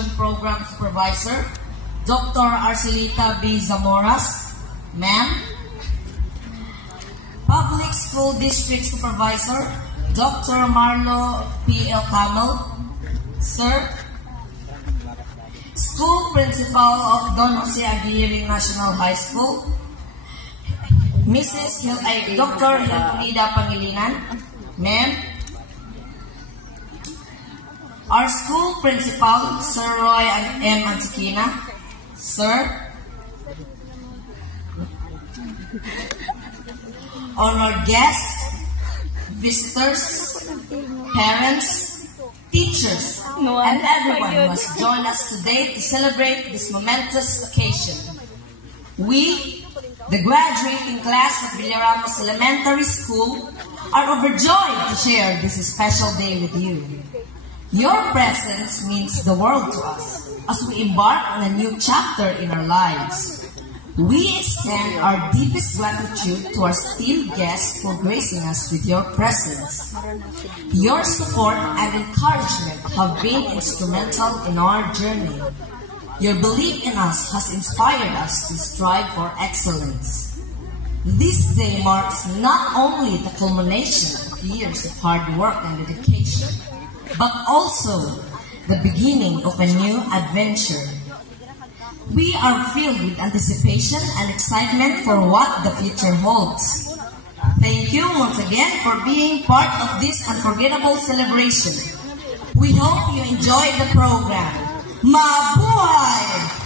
Education Program Supervisor, Dr. Arcelita B. Zamoras, Ma'am. Public School District Supervisor, Dr. Marlo P. L. Camel, Sir. School Principal of Don Jose Aguirre National High School, Dr. Hilda Pangilinan, Ma'am. Our school principal, Sir Roy M. Antikina, Sir. Honored guests, visitors, parents, teachers, and everyone who has joined us today to celebrate this momentous occasion. We, the graduating class of Villaramos Elementary School, are overjoyed to share this special day with you. Your presence means the world to us as we embark on a new chapter in our lives. We extend our deepest gratitude to our esteemed guests for gracing us with your presence. Your support and encouragement have been instrumental in our journey. Your belief in us has inspired us to strive for excellence. This day marks not only the culmination of years of hard work and dedication, but also the beginning of a new adventure. We are filled with anticipation and excitement for what the future holds. Thank you once again for being part of this unforgettable celebration. We hope you enjoyed the program. Mabuhay!